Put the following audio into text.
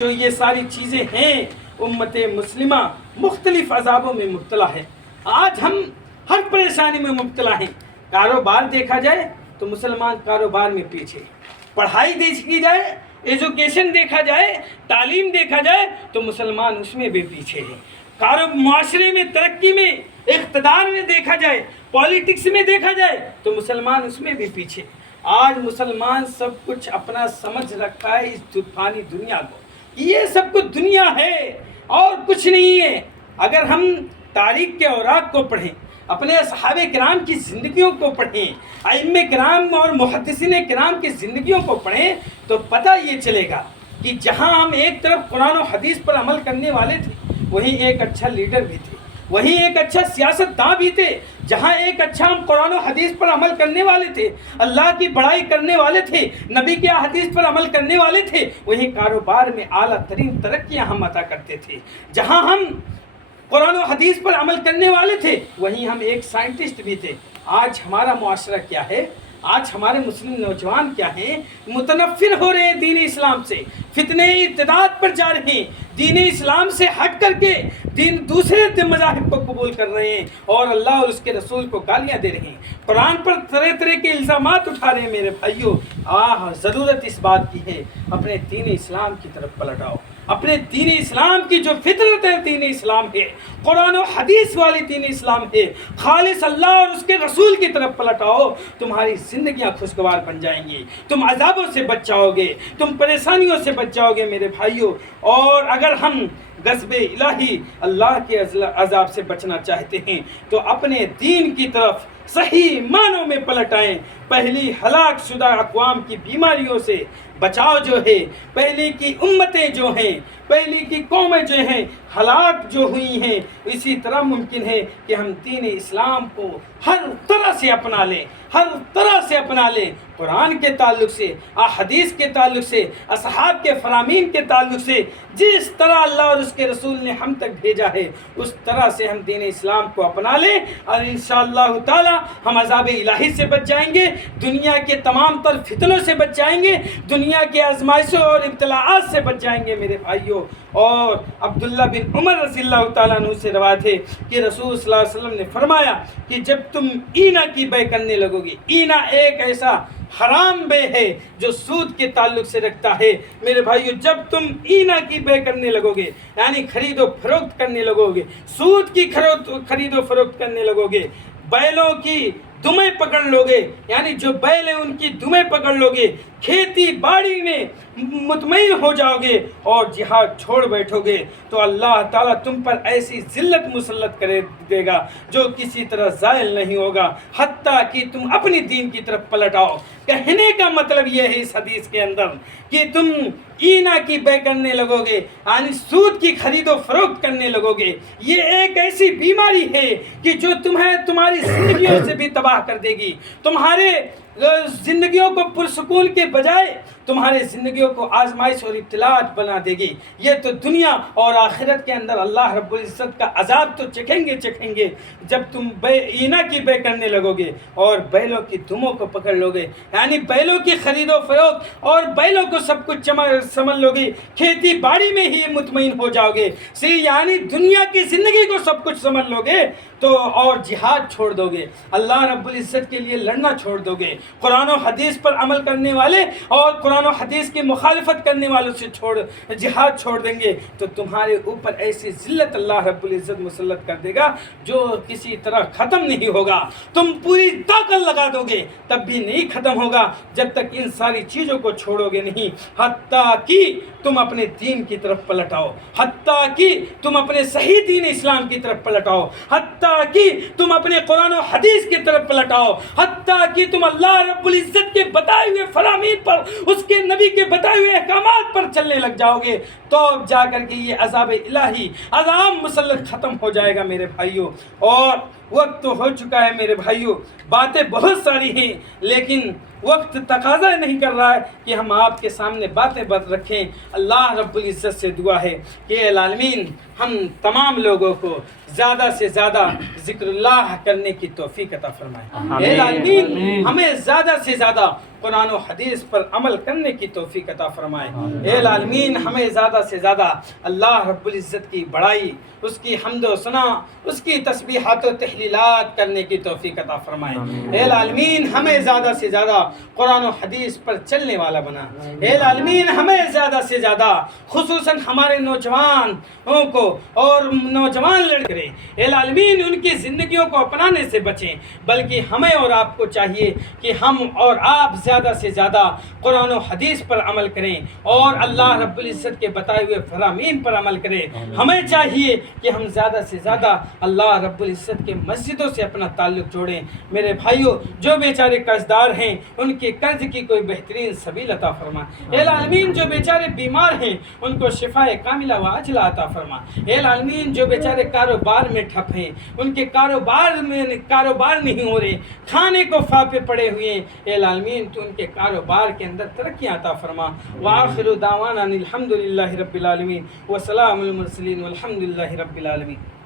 جو یہ ساری چیزیں ہیں امت مسلمہ مختلف عذابوں میں مبتلا ہے۔ آج ہم ہر پریشانی میں مبتلا ہیں۔ کاروبار دیکھا جائے تو مسلمان کاروبار میں پیچھے، پڑھائی دیکھی جائے، ایجوکیشن دیکھا جائے، تعلیم دیکھا جائے تو مسلمان اس میں بھی پیچھے ہیں۔ معاشرے میں، ترقی میں، اقتدار میں دیکھا جائے، پالیٹکس میں دیکھا جائے تو مسلمان اس میں بھی پیچھے۔ آج مسلمان سب کچھ اپنا سمجھ رکھا ہے اس فانی دنیا کو، یہ سب کچھ دنیا ہے اور کچھ نہیں ہے۔ اگر ہم تاریخ کے اوراق کو پڑھیں، اپنے صحابہ کرام کی زندگیوں کو پڑھیں، ائمہ کرام اور محدثین کرام کی زندگیوں کو پڑھیں تو پتہ یہ چلے گا کہ جہاں ہم ایک طرف قرآن و حدیث پر عمل کرنے والے تھے، وہیں ایک اچھا لیڈر بھی تھے، وہیں ایک اچھا سیاست داں بھی تھے۔ جہاں ایک اچھا ہم قرآن و حدیث پر عمل کرنے والے تھے، اللہ کی بڑائی کرنے والے تھے، نبی کے حدیث پر عمل کرنے والے تھے، وہیں کاروبار میں اعلیٰ ترین ترقیاں ہم عطا کرتے تھے۔ جہاں ہم قرآن و حدیث پر عمل کرنے والے تھے، وہیں ہم ایک سائنٹسٹ بھی تھے۔ آج ہمارا معاشرہ کیا ہے؟ آج ہمارے مسلم نوجوان کیا ہیں؟ متنفر ہو رہے ہیں دین اسلام سے، فتنے ارتداد پر جا رہے ہیں، دین اسلام سے ہٹ کر کے دوسرے مذاہب کو قبول کر رہے ہیں اور اللہ اور اس کے رسول کو گالیاں دے رہے ہیں، قرآن پر طرح طرح کے الزامات اٹھا رہے ہیں۔ میرے بھائیو، ضرورت اس بات کی ہے اپنے دین اسلام کی طرف پلٹ آؤ۔ اپنے دین اسلام کی جو فطرت ہے، دین اسلام ہے، قرآن و حدیث والی دین اسلام ہے، خالص اللہ اور اس کے رسول کی طرف پلٹ آؤ۔ تمہاری زندگیاں خوشگوار بن جائیں گی، تم عذابوں سے بچ جاؤ گے، تم پریشانیوں سے بچ جاؤ گے میرے بھائیو۔ اور اگر ہم غضب الہی، اللہ کے عذاب سے بچنا چاہتے ہیں تو اپنے دین کی طرف صحیح معنوں میں پلٹ آئیں۔ پہلی ہلاک شدہ اقوام کی بیماریوں سے بچاؤ جو ہے، پہلے کی امتیں جو ہیں، پہلے کی قومیں جو ہیں ہلاک جو ہوئی ہیں، اسی طرح ممکن ہے کہ ہم دین اسلام کو ہر طرح سے اپنا لیں، ہر طرح سے اپنا لیں۔ قرآن کے تعلق سے، احادیث کے تعلق سے، اصحاب کے فرامین کے تعلق سے، جس طرح اللہ اور اس کے رسول نے ہم تک بھیجا ہے اس طرح سے ہم دین اسلام کو اپنا لیں اور انشاءاللہ تعالی ہم عذاب الہی سے بچ جائیں گے، دنیا کے تمام تر فتنوں سے بچ جائیں گے، دنیا کے آزمائشوں اور ابتلاءات سے بچ جائیں گے میرے بھائیوں۔ اور عبداللہ بن عمر رضی اللہ تعالیٰ عنہ سے روایت ہے کہ رسول صلی اللہ علیہ وسلم نے فرمایا کہ جب تم اینا کی بے کرنے لگو گے، اینا ایک ایسا حرام بے ہے جو سود کے تعلق سے رکھتا ہے میرے بھائیو، جب تم اینا کی بے کرنے لگو گے یعنی خرید و فروخت کرنے لگو گے، سود کی خرید و فروخت کرنے لگو گے، بیلوں کی دمیں پکڑ لو گے یعنی جو بیل ہیں ان کی دمیں پکڑ لو گے، کھیتی باڑی میں مطمئن ہو جاؤ گے اور جہاد چھوڑ بیٹھو گے تو اللہ تعالیٰ تم پر ایسی ذلت مسلط کر دے گا جو کسی طرح زائل نہیں ہوگا حتیٰ کہ تم اپنی دین کی طرف پلٹ آؤ۔ کہنے کا مطلب یہ ہے اس حدیث کے اندر کہ تم اینا کی بے کرنے لگو گے یعنی سود کی خرید و فروخت کرنے لگو گے، یہ ایک ایسی بیماری ہے کہ جو تمہاری زندگیوں سے بھی تباہ کر دے گی، تمہارے زندگیوں کو پرسکون کے بجائے تمہارے زندگیوں کو آزمائش اور ابتلاءات بنا دے گی۔ یہ تو دنیا اور آخرت کے اندر اللہ رب العزت کا عذاب تو چکھیں گے جب تم اینا کی بے کرنے لگو گے اور بیلوں کی دموں کو پکڑ لو گے یعنی بیلوں کی خرید و فروخت اور بیلوں کو سب کچھ سمجھ لو گے، کھیتی باڑی میں ہی مطمئن ہو جاؤ گے، یعنی دنیا کی زندگی کو سب کچھ سمجھ لو گے تو اور جہاد چھوڑ دو گے، اللہ رب العزت کے لیے لڑنا چھوڑ دو گے، قرآن و حدیث پر عمل کرنے والے اور قرآن و حدیث کی مخالفت کرنے والوں سے جہاد چھوڑ دیں گے تو تمہارے اوپر ایسی ذلت اللہ رب العزت مسلط کر دے گا جو کسی طرح ختم نہیں ہوگا۔ تم پوری طاقت لگا دو گے تب بھی نہیں ختم ہوگا جب تک ان ساری چیزوں کو چھوڑو گے نہیں، حتیٰ کہ تم اپنے دین کی طرف پلٹ آؤ، حتیٰ کہ تم اپنے صحیح دین اسلام کی طرف پلٹ آؤ، حتیٰ کہ تم اپنے قرآن و حدیث کی طرف پلٹ آؤ، حتیٰ کہ تم اللہ رب العزت کے بتائے ہوئے فرامین پر، اس کے نبی کے بتائے ہوئے احکامات پر چلنے لگ جاؤ گے تو جا کر کے یہ عذاب الہی، عذاب مسلط ختم ہو جائے گا میرے بھائیوں۔ اور وقت تو ہو چکا ہے میرے بھائیوں، باتیں بہت ساری ہیں لیکن وقت تقاضا نہیں کر رہا ہے کہ ہم آپ کے سامنے باتیں رکھیں۔ اللہ رب العزت سے دعا ہے کہ اے العالمین ہم تمام لوگوں کو زیادہ سے زیادہ ذکر اللہ کرنے کی توفیق عطا فرمائے۔ اے العالمین ہمیں زیادہ سے زیادہ قرآن و حدیث پر عمل کرنے کی توفیق عطا فرمائے۔ اے العالمین ہمیں زیادہ سے زیادہ اللہ رب العزت کی بڑائی، اس کی حمد و ثنا، اس کی تسبیحات و تحلیلات کرنے کی توفیق عطا فرمائے۔ اے العالمین ہمیں زیادہ سے زیادہ قرآن و حدیث پر چلنے والا بنا۔ اے العالمین ہمیں زیادہ سے زیادہ خصوصاً ہمارے نوجوانوں کو اور نوجوان لڑکے اے العالمین ان کی زندگیوں کو اپنانے سے بچیں، بلکہ ہمیں اور آپ کو چاہیے کہ ہم اور آپ زیادہ سے زیادہ قرآن و حدیث پر عمل کریں اور اللہ رب العزت کے بتائے ہوئے فرامین پر عمل کریں۔ ہمیں چاہیے کہ ہم زیادہ سے زیادہ اللہ رب العزت کے مسجدوں سے اپنا تعلق جوڑیں۔ میرے بھائیوں، جو بیچارے قرض دار ہیں ان کے قرض کی کوئی بہترین سبیل عطا فرما۔ اے العالمین جو بیچارے بیمار ہیں ان کو شفاء کاملہ و عاجلہ عطا فرما۔ اے العالمین جو بیچارے کاروبار میں ٹھپ ہیں، ان کے کاروبار نہیں ہو رہے، کھانے کو فاپے پڑے ہوئے ہیں، اے العالمین تو ان کے کاروبار کے اندر ترقیاں عطا فرما۔ وآخر دعوانا الحمدللہ رب العالمین وسلام المرسلین والحمدللہ رب العالمین۔